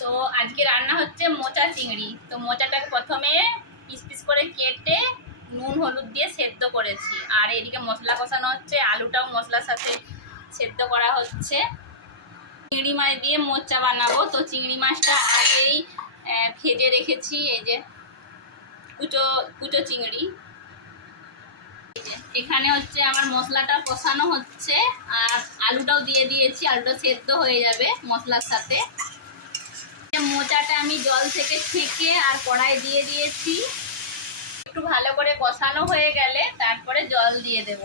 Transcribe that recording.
তো আজকে রান্না হচ্ছে মোচা চিংড়ি। তো মোচাটাকে প্রথমে পিস পিস করে কেটে নুন হলুদ দিয়ে সেদ্ধ করেছি, আর এদিকে মশলা কষানো হচ্ছে, আলুটাও মশলার সাথে সেদ্ধ করা হচ্ছে। চিংড়ি মাছ দিয়ে মোচা বানাবো। তো চিংড়ি মাছটা আগেই ভেজে রেখেছি, এই যে কুচো কুচো চিংড়ি। এখানে হচ্ছে আমার মশলাটা কষানো হচ্ছে, আর আলুটাও দিয়ে দিয়েছি, আলুটা সেদ্ধ হয়ে যাবে মশলার সাথে। মোচাটা আমি জল থেকে ছেঁকে আর কড়াই দিয়ে দিয়েছি। একটু ভালো করে কষানো হয়ে গেলে তারপরে জল দিয়ে দেব।